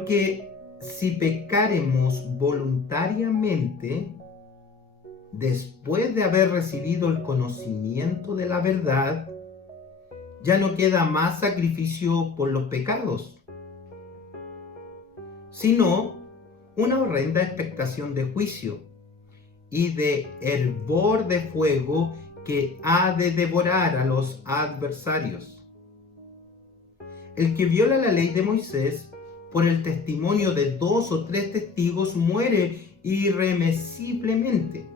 Porque si pecaremos voluntariamente, después de haber recibido el conocimiento de la verdad, ya no queda más sacrificio por los pecados, sino una horrenda expectación de juicio y de hervor de fuego que ha de devorar a los adversarios. El que viola la ley de Moisés por el testimonio de 2 o 3 testigos muere irremisiblemente.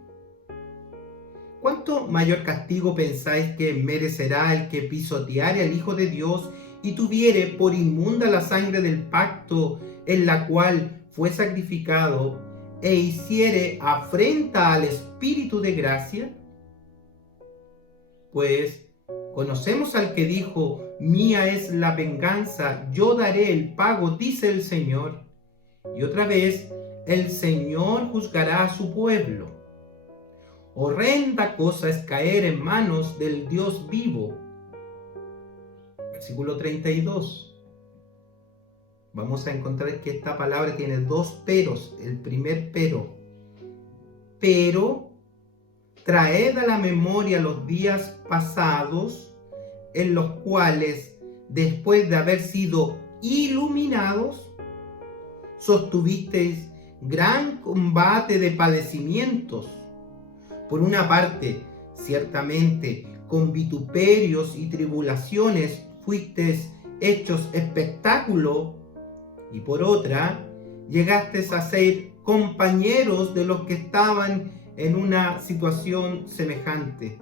¿Cuánto mayor castigo pensáis que merecerá el que pisoteare al Hijo de Dios y tuviere por inmunda la sangre del pacto en la cual fue sacrificado e hiciere afrenta al Espíritu de gracia? Pues conocemos al que dijo: mía es la venganza, yo daré el pago, dice el Señor. Y otra vez, el Señor juzgará a su pueblo. Horrenda cosa es caer en manos del Dios vivo. Versículo 32. Vamos a encontrar que esta palabra tiene 2 peros. El primer pero: pero traed a la memoria los días pasados, en los cuales, después de haber sido iluminados, sostuvisteis gran combate de padecimientos. Por una parte, ciertamente, con vituperios y tribulaciones fuisteis hechos espectáculo, y por otra, llegasteis a ser compañeros de los que estaban en una situación semejante.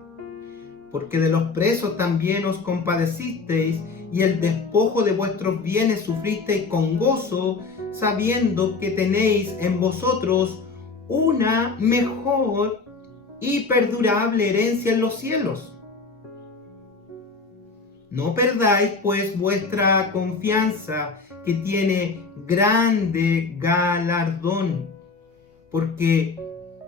Porque de los presos también os compadecisteis, y el despojo de vuestros bienes sufristeis con gozo, sabiendo que tenéis en vosotros una mejor y perdurable herencia en los cielos. No perdáis pues vuestra confianza, que tiene grande galardón, porque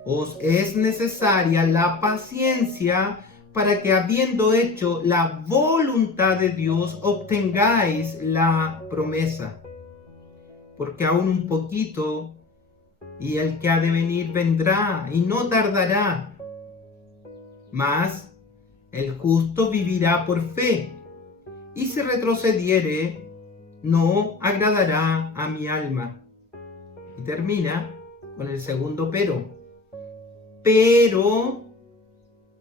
os es necesaria la paciencia, para que, habiendo hecho la voluntad de Dios, obtengáis la promesa. Porque aún un poquito, y el que ha de venir vendrá, y no tardará. Mas el justo vivirá por fe, y si retrocediere, no agradará a mi alma. Y termina con el segundo pero. Pero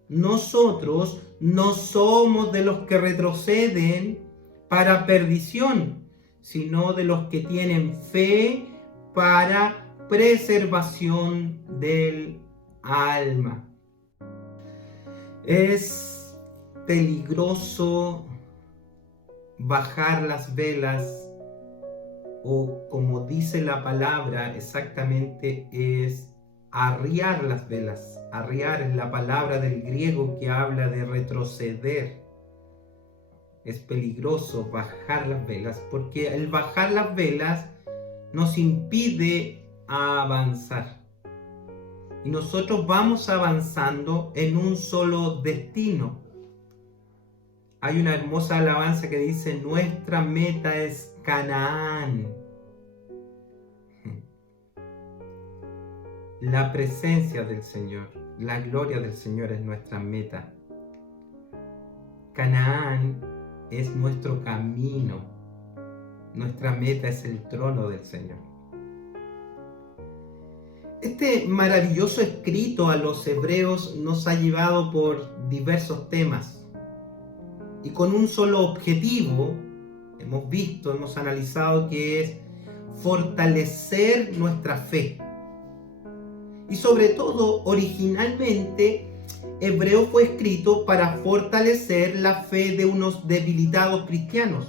nosotros no somos de los que retroceden para perdición, sino de los que tienen fe para preservación del alma. Es peligroso bajar las velas, o como dice la palabra exactamente, es arriar las velas. Arriar es la palabra del griego que habla de retroceder. Es peligroso bajar las velas, porque el bajar las velas nos impide avanzar. Y nosotros vamos avanzando en un solo destino. Hay una hermosa alabanza que dice: nuestra meta es Canaán. La presencia del Señor, la gloria del Señor es nuestra meta. Canaán es nuestro camino. Nuestra meta es el trono del Señor. Este maravilloso escrito a los hebreos nos ha llevado por diversos temas, y con un solo objetivo. Hemos analizado, que es fortalecer nuestra fe. Y sobre todo, originalmente, Hebreo fue escrito para fortalecer la fe de unos debilitados cristianos.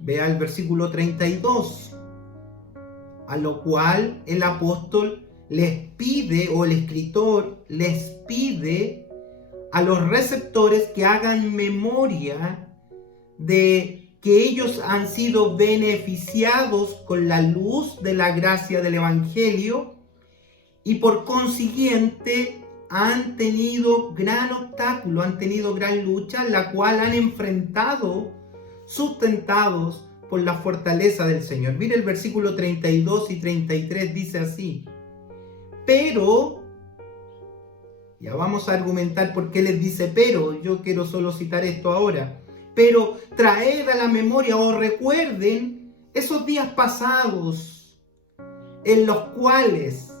Vea el versículo 32, a lo cual el apóstol les pide, o el escritor les pide a los receptores, que hagan memoria de que ellos han sido beneficiados con la luz de la gracia del Evangelio, y por consiguiente han tenido gran obstáculo, han tenido gran lucha, la cual han enfrentado, sustentados por la fortaleza del Señor. Mire el versículo 32 y 33, dice así: pero, ya vamos a argumentar por qué les dice pero, yo quiero solo citar esto ahora. Pero traed a la memoria o recuerden esos días pasados en los cuales,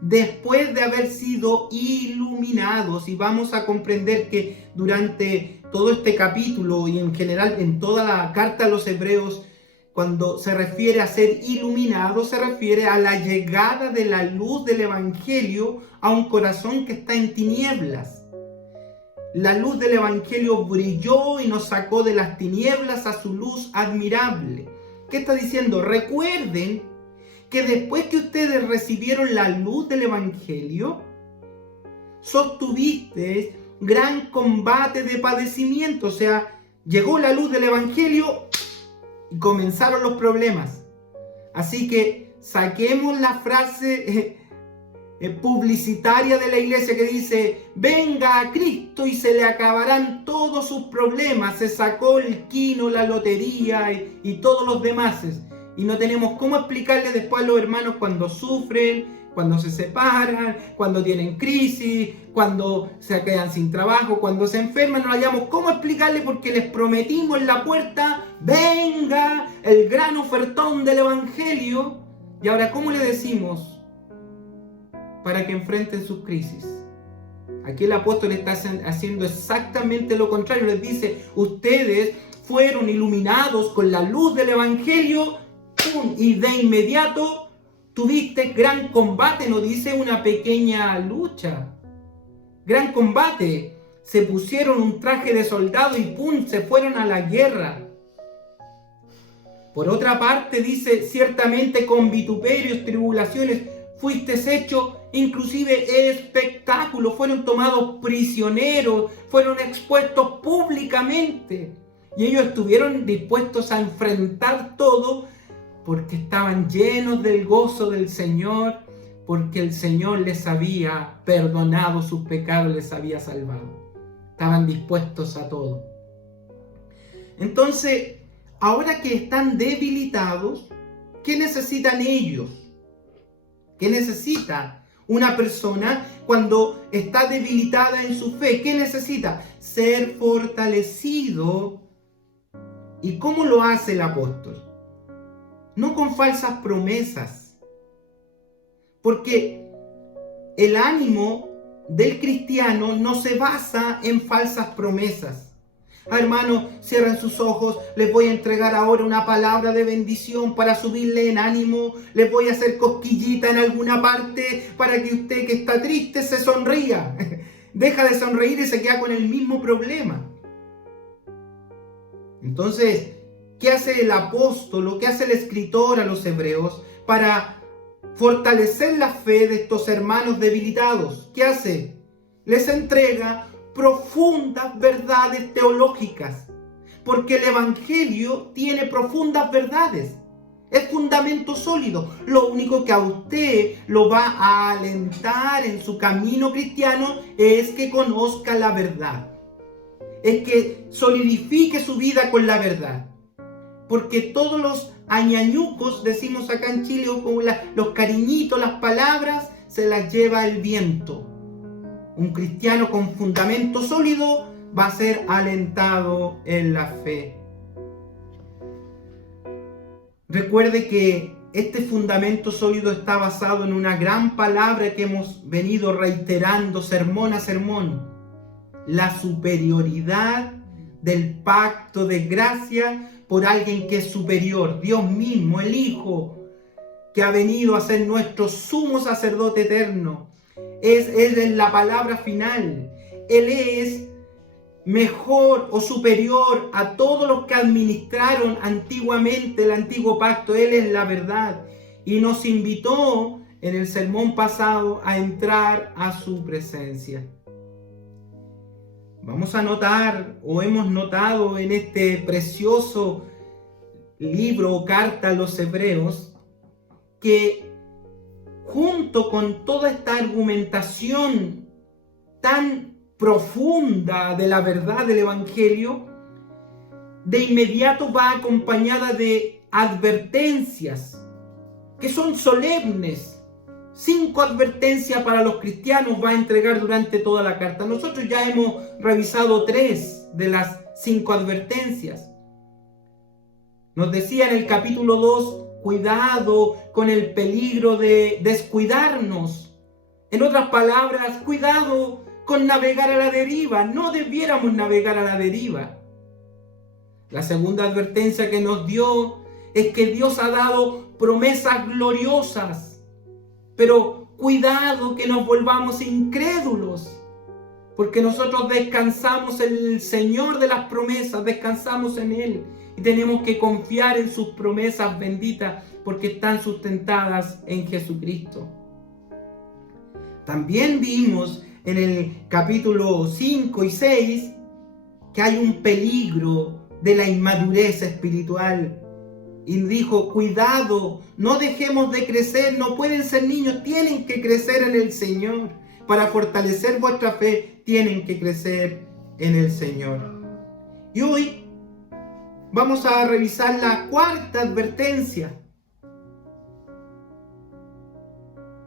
después de haber sido iluminados, y vamos a comprender que durante todo este capítulo y en general en toda la carta a los Hebreos, cuando se refiere a ser iluminado, se refiere a la llegada de la luz del Evangelio a un corazón que está en tinieblas. La luz del Evangelio brilló y nos sacó de las tinieblas a su luz admirable. ¿Qué está diciendo? Recuerden que después que ustedes recibieron la luz del Evangelio, sostuviste gran combate de padecimiento. O sea, llegó la luz del Evangelio y comenzaron los problemas. Así que saquemos la frase publicitaria de la iglesia que dice: venga a Cristo y se le acabarán todos sus problemas. Se sacó el quino, la lotería y todos los demás. Y no tenemos cómo explicarle después a los hermanos cuando sufren, cuando se separan, cuando tienen crisis, cuando se quedan sin trabajo, cuando se enferman. No hayamos cómo explicarle porque les prometimos en la puerta: venga el gran ofertón del Evangelio. Y ahora, ¿cómo le decimos para que enfrenten sus crisis? Aquí el apóstol está haciendo exactamente lo contrario. Les dice: ustedes fueron iluminados con la luz del Evangelio, ¡pum!, y de inmediato tuviste gran combate. No dice una pequeña lucha, gran combate. Se pusieron un traje de soldado y ¡pum!, se fueron a la guerra. Por otra parte dice: ciertamente con vituperios, tribulaciones, fuisteis hecho inclusive espectáculo, fueron tomados prisioneros, fueron expuestos públicamente. Y ellos estuvieron dispuestos a enfrentar todo porque estaban llenos del gozo del Señor, porque el Señor les había perdonado sus pecados, les había salvado. Estaban dispuestos a todo. Entonces, ahora que están debilitados, ¿qué necesitan ellos? ¿Qué necesita una persona cuando está debilitada en su fe? ¿Qué necesita? Ser fortalecido. ¿Y cómo lo hace el apóstol? No con falsas promesas. Porque el ánimo del cristiano no se basa en falsas promesas. Hermano, cierren sus ojos, les voy a entregar ahora una palabra de bendición para subirle en ánimo, les voy a hacer cosquillita en alguna parte para que usted que está triste se sonría. Deja de sonreír y se queda con el mismo problema. Entonces, ¿qué hace el apóstol? ¿Qué hace el escritor a los hebreos para fortalecer la fe de estos hermanos debilitados? ¿Qué hace? Les entrega profundas verdades teológicas, porque el Evangelio tiene profundas verdades, es fundamento sólido. Lo único que a usted lo va a alentar en su camino cristiano es que conozca la verdad, es que solidifique su vida con la verdad, porque todos los añañucos, decimos acá en Chile, o como los cariñitos, las palabras, se las lleva el viento. Un cristiano con fundamento sólido va a ser alentado en la fe. Recuerde que este fundamento sólido está basado en una gran palabra que hemos venido reiterando sermón a sermón: la superioridad del pacto de gracia por alguien que es superior, Dios mismo, el Hijo, que ha venido a ser nuestro sumo sacerdote eterno. Él es la palabra final. Él es mejor o superior a todos los que administraron antiguamente el antiguo pacto. Él es la verdad. Y nos invitó en el sermón pasado a entrar a su presencia. Vamos a notar, o hemos notado en este precioso libro o carta a los Hebreos, que junto con toda esta argumentación tan profunda de la verdad del Evangelio, de inmediato va acompañada de advertencias que son solemnes. 5 advertencias para los cristianos va a entregar durante toda la carta. Nosotros ya hemos revisado 3 de las 5 advertencias. Nos decía en el capítulo 2, cuidado con el peligro de descuidarnos. En otras palabras, cuidado con navegar a la deriva. No debiéramos navegar a la deriva. La segunda advertencia que nos dio es que Dios ha dado promesas gloriosas. Pero cuidado que nos volvamos incrédulos. Porque nosotros descansamos en el Señor de las promesas, descansamos en Él. Y tenemos que confiar en sus promesas benditas porque están sustentadas en Jesucristo. También vimos en el capítulo 5 y 6 que hay un peligro de la inmadurez espiritual. Y dijo, cuidado, no dejemos de crecer, no pueden ser niños, tienen que crecer en el Señor. Para fortalecer vuestra fe, tienen que crecer en el Señor. Y hoy vamos a revisar la 4ª advertencia.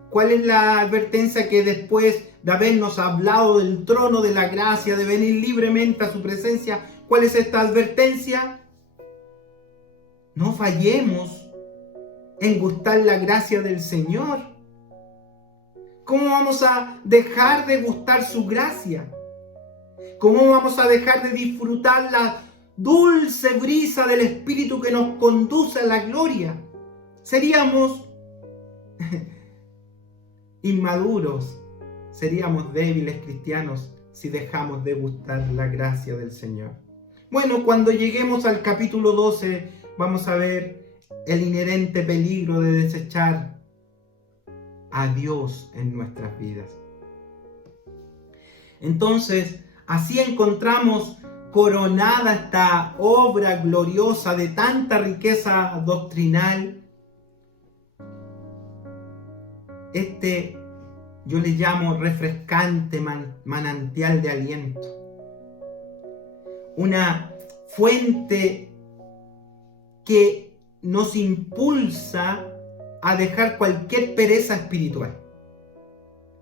¿Cuál es la advertencia que después de habernos hablado del trono de la gracia, de venir libremente a su presencia, cuál es esta advertencia? No fallemos en gustar la gracia del Señor. ¿Cómo vamos a dejar de gustar su gracia? ¿Cómo vamos a dejar de disfrutar la dulce brisa del Espíritu que nos conduce a la gloria? Seríamos inmaduros, seríamos débiles cristianos si dejamos de gustar la gracia del Señor. Bueno, cuando lleguemos al capítulo 12, vamos a ver el inherente peligro de desechar a Dios en nuestras vidas. Entonces, así encontramos coronada esta obra gloriosa de tanta riqueza doctrinal. Yo le llamo refrescante manantial de aliento. Una fuente que nos impulsa a dejar cualquier pereza espiritual.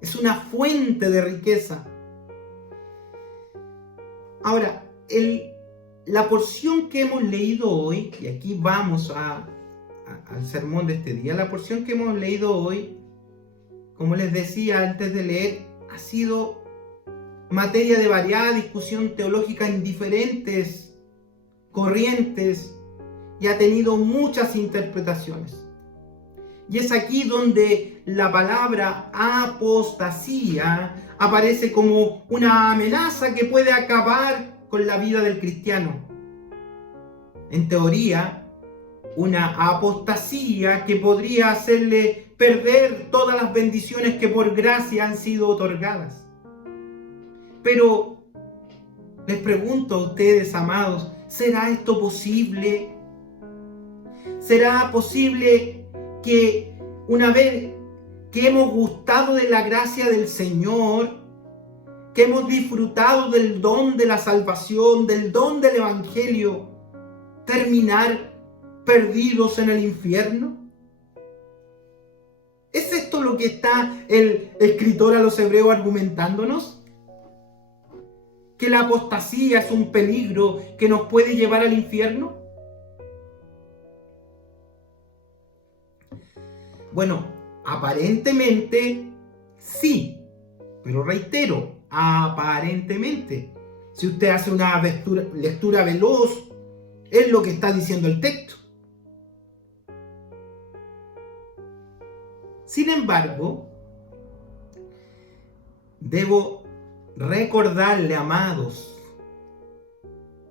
Es una fuente de riqueza. Ahora, la porción que hemos leído hoy, y aquí vamos al sermón de este día, la porción que hemos leído hoy, como les decía antes de leer, ha sido materia de variada discusión teológica en diferentes corrientes y ha tenido muchas interpretaciones. Y es aquí donde la palabra apostasía aparece como una amenaza que puede acabar con la vida del cristiano. En teoría, una apostasía que podría hacerle perder todas las bendiciones que por gracia han sido otorgadas. Pero les pregunto a ustedes, amados, ¿será esto posible? ¿Será posible que una vez que hemos gustado de la gracia del Señor, que hemos disfrutado del don de la salvación, del don del Evangelio, terminar perdidos en el infierno? ¿Es esto lo que está el escritor a los Hebreos argumentándonos? ¿Que la apostasía es un peligro que nos puede llevar al infierno? Bueno, aparentemente sí, pero reitero, aparentemente. Si usted hace una lectura veloz, es lo que está diciendo el texto. Sin embargo, debo recordarle, amados,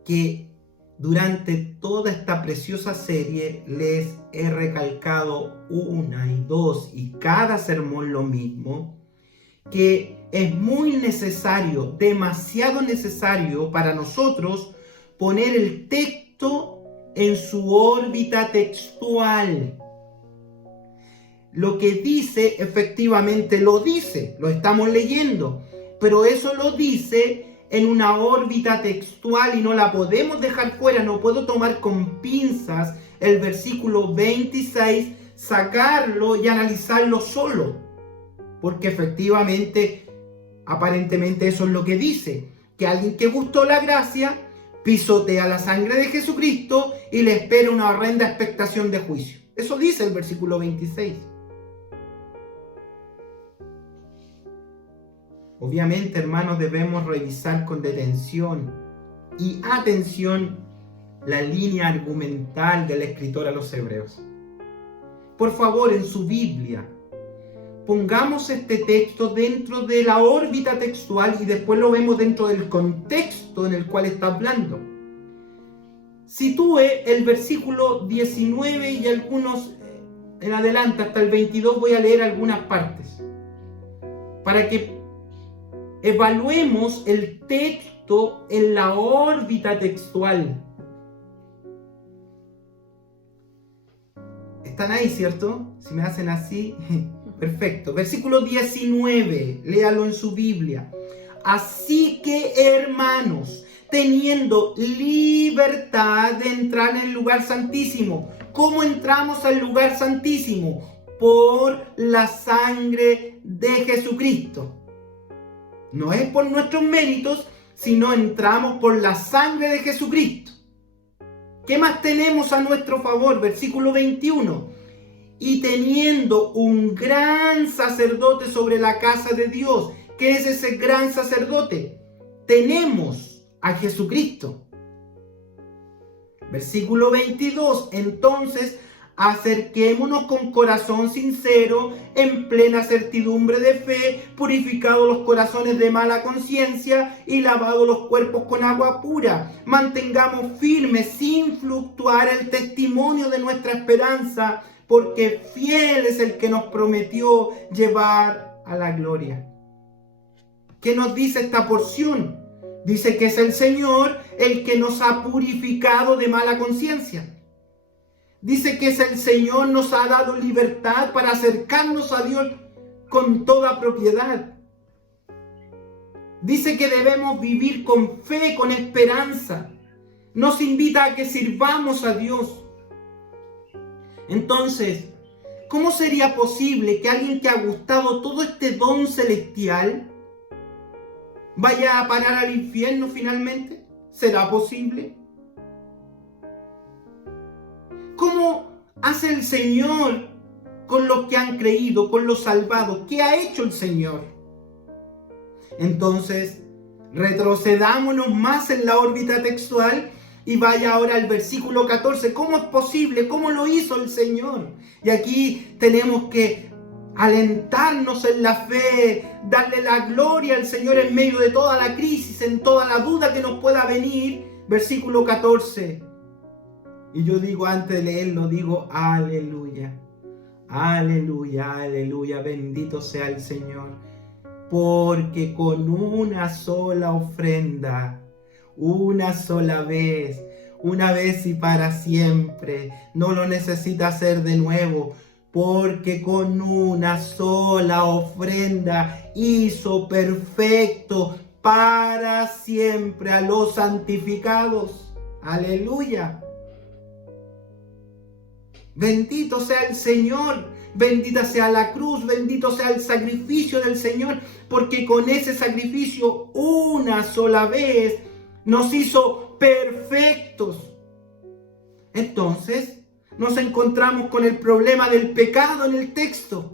que durante toda esta preciosa serie les he recalcado una y dos y cada sermón lo mismo, que es muy necesario, demasiado necesario para nosotros poner el texto en su órbita textual. Lo que dice, efectivamente lo dice, lo estamos leyendo, pero eso lo dice en una órbita textual y no la podemos dejar fuera. No puedo tomar con pinzas el versículo 26, sacarlo y analizarlo solo, porque efectivamente, aparentemente eso es lo que dice, que alguien que gustó la gracia pisotea la sangre de Jesucristo y le espera una horrenda expectación de juicio. Eso dice el versículo 26. Obviamente, hermanos, debemos revisar con detención y atención la línea argumental del escritor a los hebreos. Por favor, en su Biblia, pongamos este texto dentro de la órbita textual y después lo vemos dentro del contexto en el cual está hablando. Sitúe el versículo 19 y algunos en adelante, hasta el 22 voy a leer algunas partes, para que evaluemos el texto en la órbita textual. ¿Están ahí, cierto? Si me hacen así, perfecto. Versículo 19, léalo en su Biblia. Así que, hermanos, teniendo libertad de entrar en el lugar santísimo. ¿Cómo entramos al lugar santísimo? Por la sangre de Jesucristo. No es por nuestros méritos, sino entramos por la sangre de Jesucristo. ¿Qué más tenemos a nuestro favor? Versículo 21. Y teniendo un gran sacerdote sobre la casa de Dios. ¿Qué es ese gran sacerdote? Tenemos a Jesucristo. Versículo 22. Entonces, acerquémonos con corazón sincero, en plena certidumbre de fe, purificados los corazones de mala conciencia y lavados los cuerpos con agua pura. Mantengamos firme, sin fluctuar, el testimonio de nuestra esperanza, porque fiel es el que nos prometió llevar a la gloria. ¿Qué nos dice esta porción? Dice que es el Señor el que nos ha purificado de mala conciencia. Dice que es el Señor nos ha dado libertad para acercarnos a Dios con toda propiedad. Dice que debemos vivir con fe, con esperanza. Nos invita a que sirvamos a Dios. Entonces, ¿cómo sería posible que alguien que ha gustado todo este don celestial vaya a parar al infierno finalmente? ¿Será posible? ¿Cómo hace el Señor con los que han creído, con los salvados? ¿Qué ha hecho el Señor? Entonces, retrocedámonos más en la órbita textual y vaya ahora al versículo 14. ¿Cómo es posible? ¿Cómo lo hizo el Señor? Y aquí tenemos que alentarnos en la fe, darle la gloria al Señor en medio de toda la crisis, en toda la duda que nos pueda venir. Versículo 14. Y yo digo, antes de leerlo, digo, aleluya, aleluya, aleluya, bendito sea el Señor, porque con una sola ofrenda, una sola vez, una vez y para siempre, no lo necesita hacer de nuevo, porque con una sola ofrenda hizo perfecto para siempre a los santificados. Aleluya. Bendito sea el Señor, bendita sea la cruz, bendito sea el sacrificio del Señor, porque con ese sacrificio una sola vez nos hizo perfectos. Entonces, nos encontramos con el problema del pecado en el texto.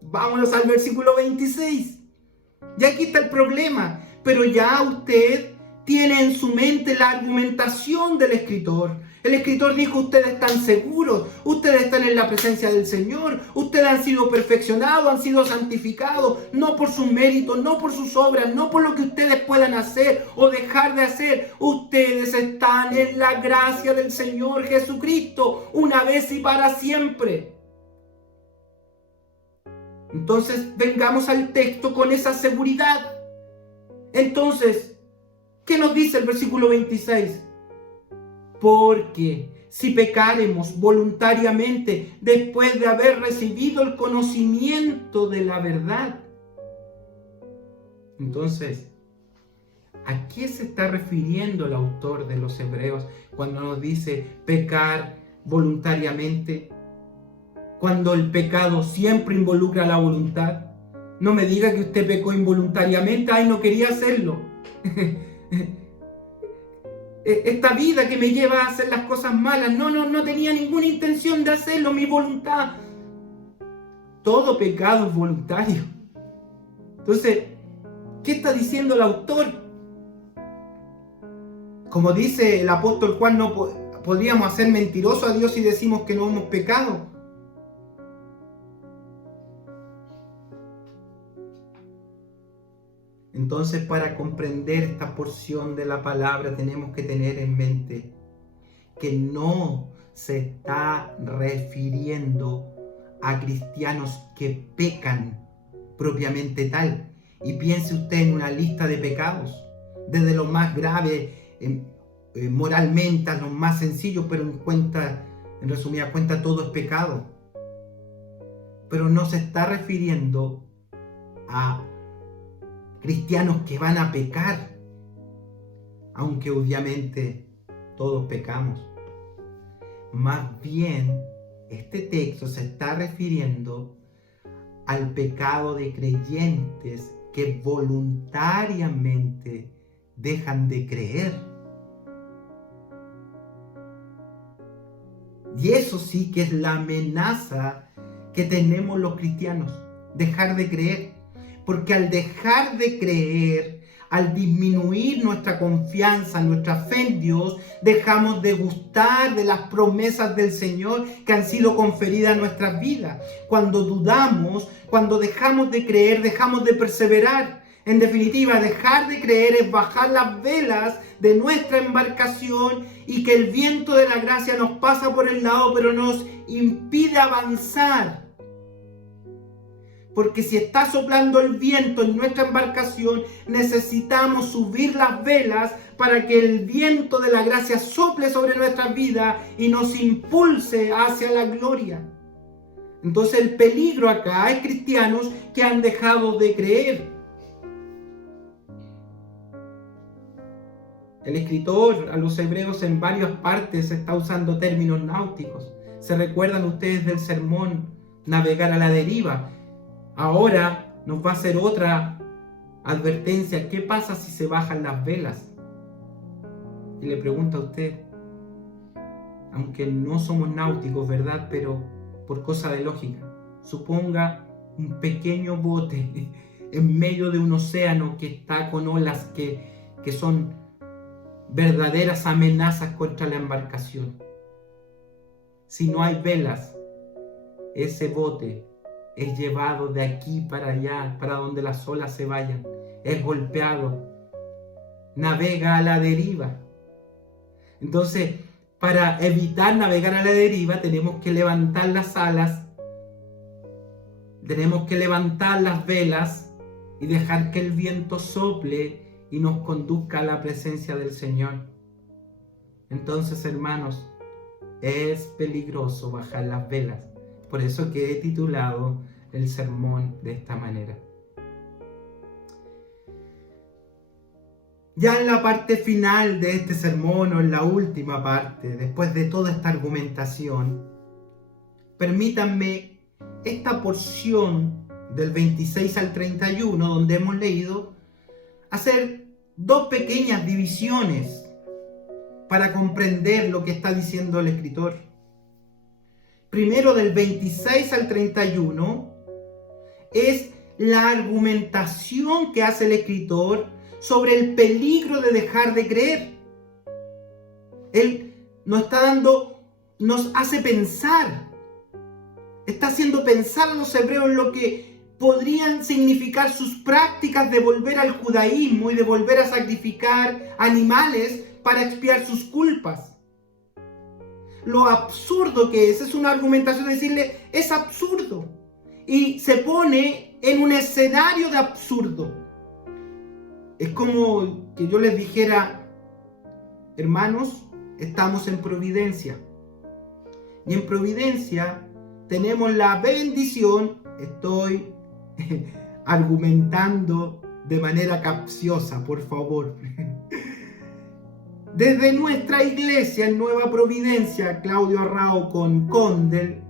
Vámonos al versículo 26. Y aquí está el problema, pero ya usted tiene en su mente la argumentación del escritor. El escritor dijo, ustedes están seguros, ustedes están en la presencia del Señor, ustedes han sido perfeccionados, han sido santificados, no por sus méritos, no por sus obras, no por lo que ustedes puedan hacer o dejar de hacer. Ustedes están en la gracia del Señor Jesucristo, una vez y para siempre. Entonces, vengamos al texto con esa seguridad. Entonces, ¿qué nos dice el versículo 26? Porque si pecaremos voluntariamente después de haber recibido el conocimiento de la verdad. Entonces, ¿A qué se está refiriendo el autor de los Hebreos cuando nos dice pecar voluntariamente? Cuando el pecado siempre involucra la voluntad. No me diga que usted pecó involuntariamente, ay, no quería hacerlo. Esta vida que me lleva a hacer las cosas malas, no tenía ninguna intención de hacerlo, mi voluntad. Todo pecado es voluntario. Entonces, ¿qué está diciendo el autor? Como dice el apóstol Juan, no podríamos hacer mentiroso a Dios si decimos que no hemos pecado. Entonces, para comprender esta porción de la palabra, tenemos que tener en mente que no se está refiriendo a cristianos que pecan propiamente tal. Y piense usted en una lista de pecados, desde lo más grave moralmente a lo más sencillo, pero en resumida cuenta, todo es pecado. Pero no se está refiriendo a cristianos que van a pecar, aunque obviamente todos pecamos. Más bien, este texto se está refiriendo al pecado de creyentes que voluntariamente dejan de creer. Y eso sí que es la amenaza que tenemos los cristianos, dejar de creer. Porque al dejar de creer, al disminuir nuestra confianza, nuestra fe en Dios, dejamos de gustar de las promesas del Señor que han sido conferidas a nuestras vidas. Cuando dudamos, cuando dejamos de creer, dejamos de perseverar. En definitiva, dejar de creer es bajar las velas de nuestra embarcación y que el viento de la gracia nos pasa por el lado, pero nos impide avanzar. Porque si está soplando el viento en nuestra embarcación, necesitamos subir las velas para que el viento de la gracia sople sobre nuestras vidas y nos impulse hacia la gloria. Entonces el peligro acá es cristianos que han dejado de creer. El escritor a los hebreos en varias partes está usando términos náuticos. ¿Se recuerdan ustedes del sermón navegar a la deriva? Ahora nos va a hacer otra advertencia. ¿Qué pasa si se bajan las velas? Y le pregunto a usted, aunque no somos náuticos, ¿verdad? Pero por cosa de lógica, suponga un pequeño bote en medio de un océano que está con olas que son verdaderas amenazas contra la embarcación. Si no hay velas, ese bote es llevado de aquí para allá, para donde las olas se vayan, es golpeado, navega a la deriva. Entonces, para evitar navegar a la deriva, tenemos que levantar las alas, tenemos que levantar las velas y dejar que el viento sople y nos conduzca a la presencia del Señor. Entonces, hermanos, es peligroso bajar las velas. Por eso que he titulado el sermón de esta manera. Ya en la parte final de este sermón, o en la última parte, después de toda esta argumentación, permítanme esta porción del 26 al 31, donde hemos leído, hacer dos pequeñas divisiones para comprender lo que está diciendo el escritor. Primero, del 26 al 31, es la argumentación que hace el escritor sobre el peligro de dejar de creer. Él nos hace pensar, está haciendo pensar a los hebreos en lo que podrían significar sus prácticas de volver al judaísmo y de volver a sacrificar animales para expiar sus culpas. Lo absurdo que es una argumentación de decirle, es absurdo. Y se pone en un escenario de absurdo. Es como que yo les dijera, hermanos, estamos en Providencia. Y en Providencia tenemos la bendición, estoy argumentando de manera capciosa, por favor. Desde nuestra iglesia en Nueva Providencia, Claudio Arrao con Condel,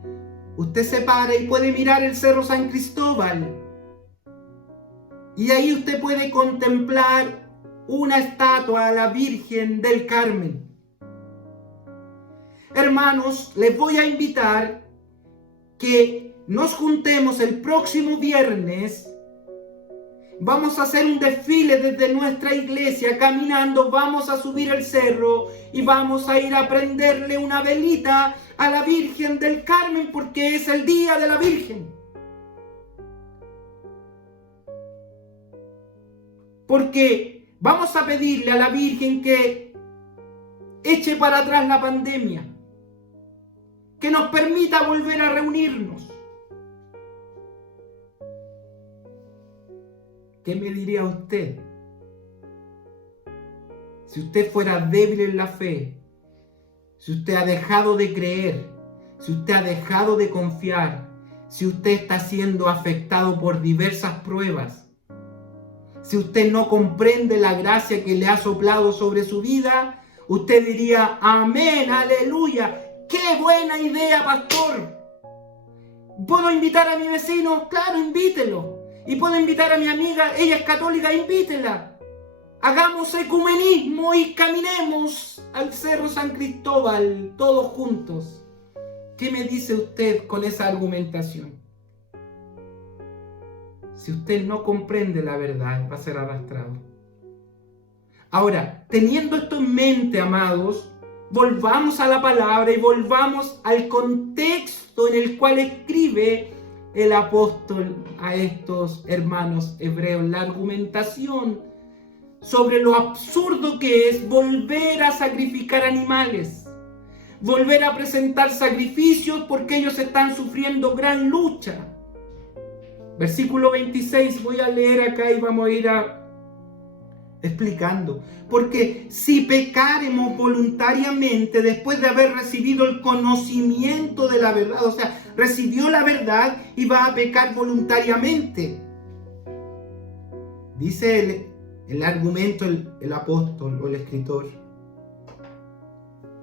usted se para y puede mirar el Cerro San Cristóbal. Y ahí usted puede contemplar una estatua a la Virgen del Carmen. Hermanos, les voy a invitar que nos juntemos el próximo viernes. Vamos a hacer un desfile desde nuestra iglesia caminando, vamos a subir el cerro y vamos a ir a prenderle una velita a la Virgen del Carmen porque es el día de la Virgen. Porque vamos a pedirle a la Virgen que eche para atrás la pandemia, que nos permita volver a reunirnos. ¿Qué me diría usted? Si usted fuera débil en la fe, si usted ha dejado de creer, si usted ha dejado de confiar, si usted está siendo afectado por diversas pruebas, si usted no comprende la gracia que le ha soplado sobre su vida, usted diría, amén, aleluya, qué buena idea, pastor. ¿Puedo invitar a mi vecino? Claro, invítelo. Y puedo invitar a mi amiga, ella es católica, invítela. Hagamos ecumenismo y caminemos al Cerro San Cristóbal todos juntos. ¿Qué me dice usted con esa argumentación? Si usted no comprende la verdad, va a ser arrastrado. Ahora, teniendo esto en mente, amados, volvamos a la palabra y volvamos al contexto en el cual escribe el apóstol a estos hermanos hebreos. La argumentación sobre lo absurdo que es volver a sacrificar animales, volver a presentar sacrificios porque ellos están sufriendo gran lucha. Versículo 26, voy a leer acá y vamos a ir explicando. Porque si pecáremos voluntariamente después de haber recibido el conocimiento de la verdad, o sea, recibió la verdad y va a pecar voluntariamente. Dice el argumento, el apóstol o el escritor,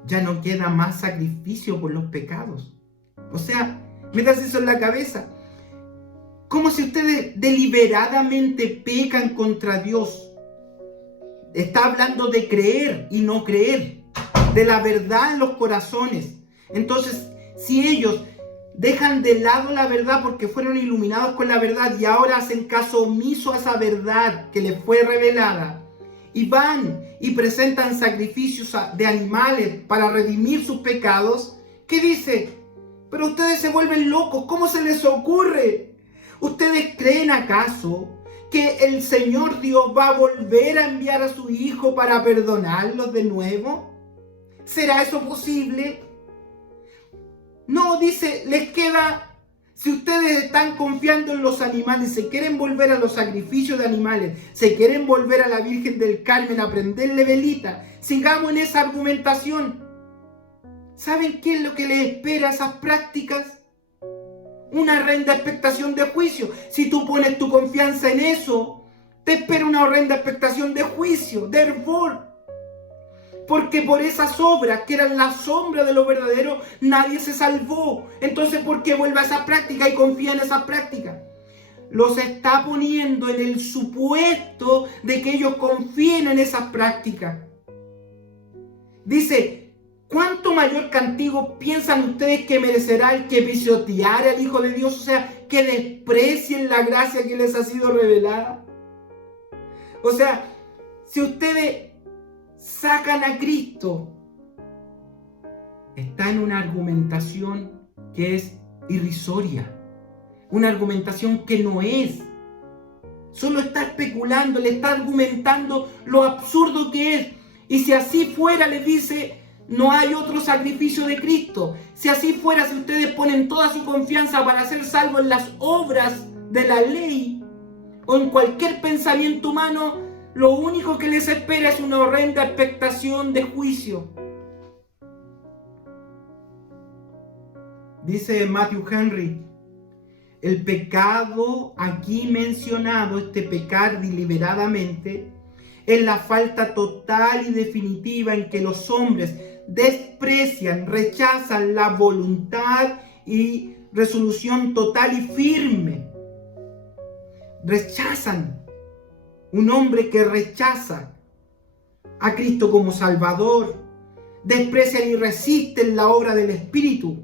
ya no queda más sacrificio por los pecados. O sea, métase eso en la cabeza. Como si ustedes deliberadamente pecan contra Dios. Está hablando de creer y no creer, de la verdad en los corazones. Entonces, si ellos dejan de lado la verdad porque fueron iluminados con la verdad y ahora hacen caso omiso a esa verdad que les fue revelada y van y presentan sacrificios de animales para redimir sus pecados, ¿qué dice? Pero ustedes se vuelven locos, ¿cómo se les ocurre? ¿Ustedes creen acaso que el Señor Dios va a volver a enviar a su Hijo para perdonarlos de nuevo? ¿Será eso posible? No, dice, les queda, si ustedes están confiando en los animales, se quieren volver a los sacrificios de animales, se quieren volver a la Virgen del Carmen a prenderle velita, sigamos en esa argumentación. ¿Saben qué es lo que les espera a esas prácticas? Una horrenda expectación de juicio. Si tú pones tu confianza en eso, te espera una horrenda expectación de juicio, de hervor. Porque por esas obras, que eran la sombra de lo verdadero, nadie se salvó. Entonces, ¿por qué vuelve a esa práctica y confía en esa práctica? Los está poniendo en el supuesto de que ellos confíen en esas prácticas. Dice, ¿cuánto mayor castigo piensan ustedes que merecerá el que pisoteare al Hijo de Dios? O sea, que desprecien la gracia que les ha sido revelada. O sea, si ustedes sacan a Cristo, está en una argumentación que es irrisoria. Una argumentación que no es. Solo está especulando, le está argumentando lo absurdo que es. Y si así fuera, les dice, no hay otro sacrificio de Cristo. Si así fuera, si ustedes ponen toda su confianza para ser salvos en las obras de la ley o en cualquier pensamiento humano, lo único que les espera es una horrenda expectación de juicio. Dice Matthew Henry, El pecado aquí mencionado, este pecar deliberadamente, es la falta total y definitiva en que los hombres desprecian, rechazan la voluntad y resolución total y firme. Rechazan. Un hombre que rechaza a Cristo como Salvador, desprecian y resisten la obra del Espíritu,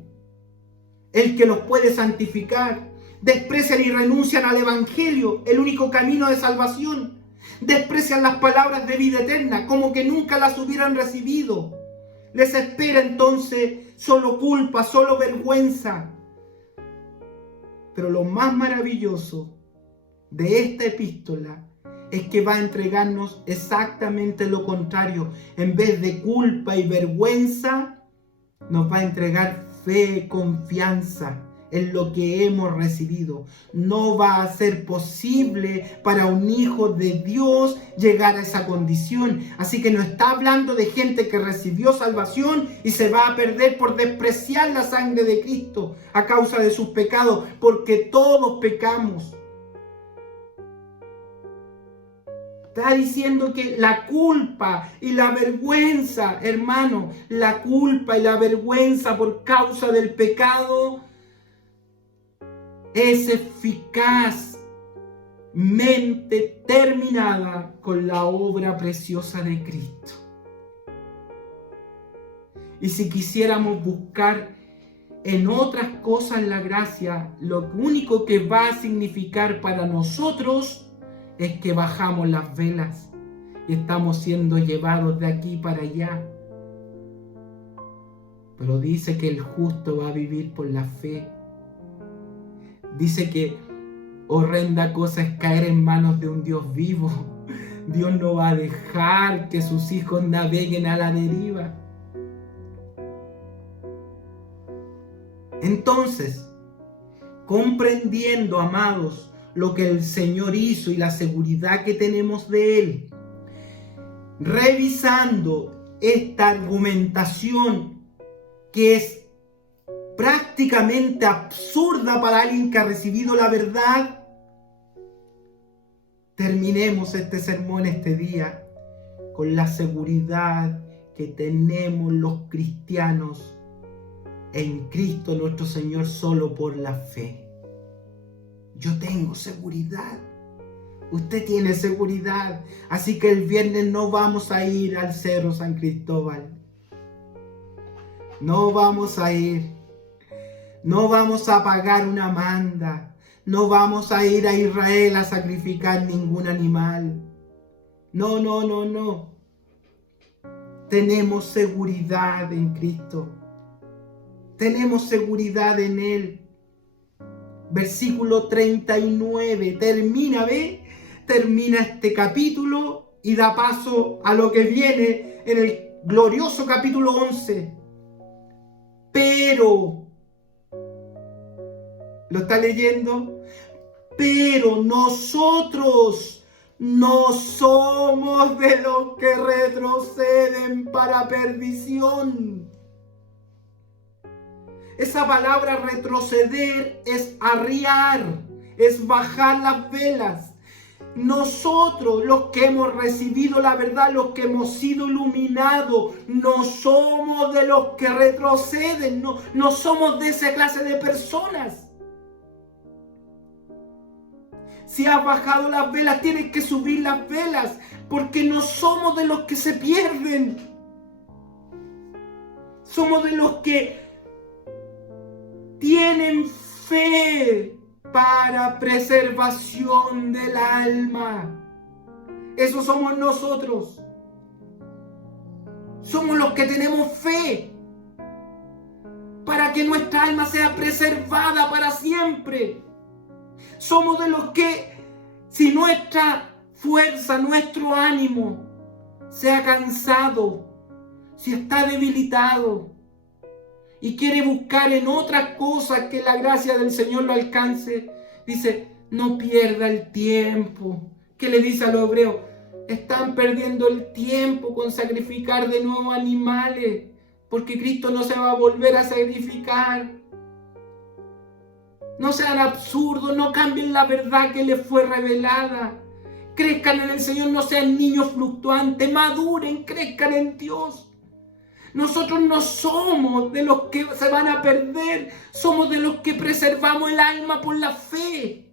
el que los puede santificar. Desprecian y renuncian al Evangelio, el único camino de salvación. Desprecian las palabras de vida eterna, como que nunca las hubieran recibido. Les espera entonces solo culpa, solo vergüenza. Pero lo más maravilloso de esta epístola es que va a entregarnos exactamente lo contrario. En vez de culpa y vergüenza, nos va a entregar fe, confianza en lo que hemos recibido. No va a ser posible para un hijo de Dios llegar a esa condición. Así que no está hablando de gente que recibió salvación y se va a perder por despreciar la sangre de Cristo a causa de sus pecados, porque todos pecamos. Está diciendo que la culpa y la vergüenza, hermano, la culpa y la vergüenza por causa del pecado es eficazmente terminada con la obra preciosa de Cristo. Y si quisiéramos buscar en otras cosas la gracia, lo único que va a significar para nosotros es que bajamos las velas y estamos siendo llevados de aquí para allá. Pero dice que el justo va a vivir por la fe. Dice que horrenda cosa es caer en manos de un Dios vivo. Dios no va a dejar que sus hijos naveguen a la deriva. Entonces, comprendiendo, amados, lo que el Señor hizo y la seguridad que tenemos de Él, revisando esta argumentación que es prácticamente absurda para alguien que ha recibido la verdad, terminemos este sermón este día con la seguridad que tenemos los cristianos en Cristo nuestro Señor solo por la fe. Yo tengo seguridad. Usted tiene seguridad. Así que el viernes no vamos a ir al Cerro San Cristóbal. No vamos a ir. No vamos a pagar una manda. No vamos a ir a Israel a sacrificar ningún animal. No, no, no, no. Tenemos seguridad en Cristo. Tenemos seguridad en Él. Versículo 39, termina este capítulo y da paso a lo que viene en el glorioso capítulo 11. Pero, ¿lo está leyendo? Pero nosotros no somos de los que retroceden para perdición. Esa palabra retroceder es arriar, es bajar las velas. Nosotros, los que hemos recibido la verdad, los que hemos sido iluminados, no somos de los que retroceden, no somos de esa clase de personas. Si has bajado las velas, tienes que subir las velas, porque no somos de los que se pierden. Somos de los que tienen fe para preservación del alma. Eso somos nosotros. Somos los que tenemos fe para que nuestra alma sea preservada para siempre. Somos de los que, si nuestra fuerza, nuestro ánimo se ha cansado, si está debilitado, y quiere buscar en otras cosas que la gracia del Señor lo alcance, dice, no pierda el tiempo. ¿Qué le dice a los hebreos? Están perdiendo el tiempo con sacrificar de nuevo animales, porque Cristo no se va a volver a sacrificar. No sean absurdos, no cambien la verdad que les fue revelada. Crezcan en el Señor, no sean niños fluctuantes, maduren, crezcan en Dios. Nosotros no somos de los que se van a perder, somos de los que preservamos el alma por la fe.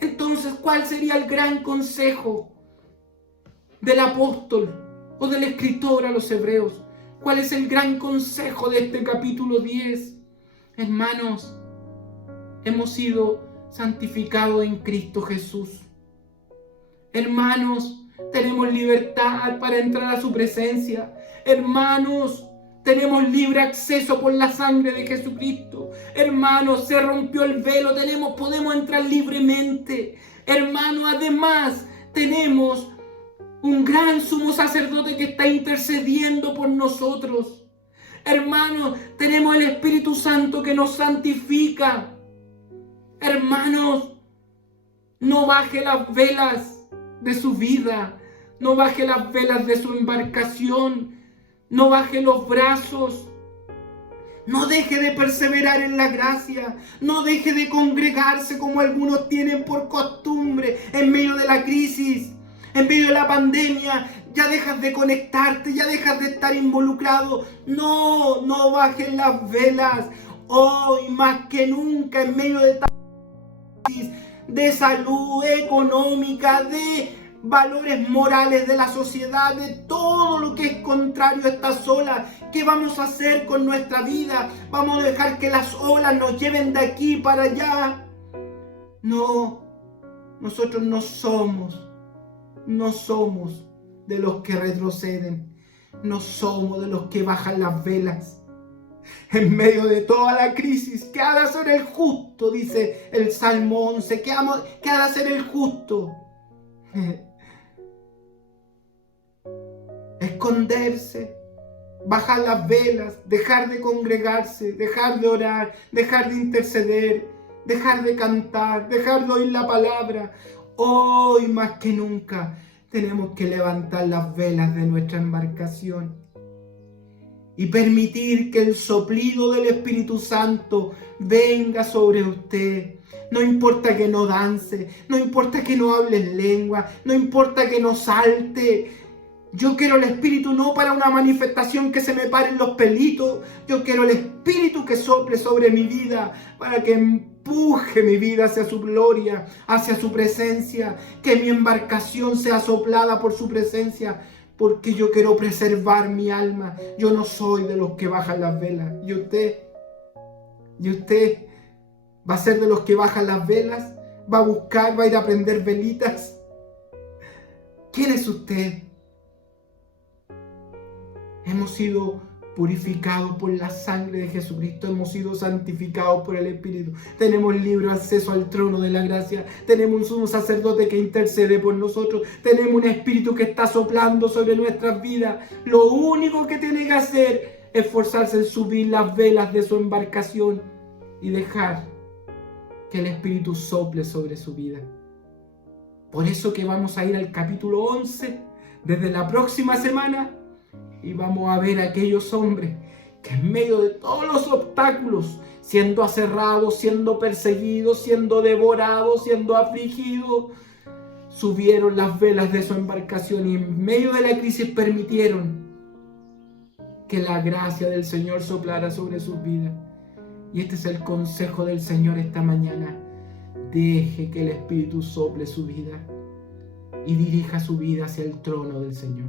Entonces, ¿cuál sería el gran consejo del apóstol o del escritor a los hebreos? ¿Cuál es el gran consejo de este capítulo 10? Hermanos, hemos sido santificados en Cristo Jesús. Hermanos, tenemos libertad para entrar a su presencia. Hermanos, tenemos libre acceso por la sangre de Jesucristo. Hermanos, se rompió el velo, podemos entrar libremente. Hermanos, además, tenemos un gran sumo sacerdote que está intercediendo por nosotros. Hermanos, tenemos el Espíritu Santo que nos santifica. Hermanos, no baje las velas de su vida, no baje las velas de su embarcación, no baje los brazos, no deje de perseverar en la gracia, no deje de congregarse como algunos tienen por costumbre en medio de la crisis, en medio de la pandemia. Ya dejas de conectarte, ya dejas de estar involucrado. No bajen las velas. Hoy más que nunca, en medio de esta crisis de salud económica, de valores morales de la sociedad, de todo lo que es contrario a estas olas, ¿qué vamos a hacer con nuestra vida? ¿Vamos a dejar que las olas nos lleven de aquí para allá? No, nosotros no somos de los que retroceden, no somos de los que bajan las velas. En medio de toda la crisis, ¿qué ha de hacer el justo? Dice el Salmo 11, ¿qué ha de hacer el justo? Esconderse, bajar las velas, dejar de congregarse, dejar de orar, dejar de interceder, dejar de cantar, dejar de oír la palabra. Hoy más que nunca tenemos que levantar las velas de nuestra embarcación y permitir que el soplido del Espíritu Santo venga sobre usted. No importa que no dance, no importa que no hable en lengua, no importa que no salte. Yo quiero el Espíritu no para una manifestación que se me paren los pelitos. Yo quiero el Espíritu que sople sobre mi vida para que empuje mi vida hacia su gloria, hacia su presencia. Que mi embarcación sea soplada por su presencia, porque yo quiero preservar mi alma. Yo no soy de los que bajan las velas. ¿Y usted va a ser de los que bajan las velas? ¿Va a buscar, va a ir a prender velitas? ¿Quién es usted? Hemos sido purificados por la sangre de Jesucristo, hemos sido santificados por el Espíritu, tenemos libre acceso al trono de la gracia, tenemos un sumo sacerdote que intercede por nosotros, tenemos un Espíritu que está soplando sobre nuestras vidas. Lo único que tiene que hacer es esforzarse en subir las velas de su embarcación y dejar que el Espíritu sople sobre su vida. Por eso que vamos a ir al capítulo 11 desde la próxima semana. Y vamos a ver a aquellos hombres que en medio de todos los obstáculos, siendo aserrados, siendo perseguidos, siendo devorados, siendo afligidos, subieron las velas de su embarcación y en medio de la crisis permitieron que la gracia del Señor soplara sobre sus vidas. Y este es el consejo del Señor esta mañana. Deje que el Espíritu sople su vida y dirija su vida hacia el trono del Señor.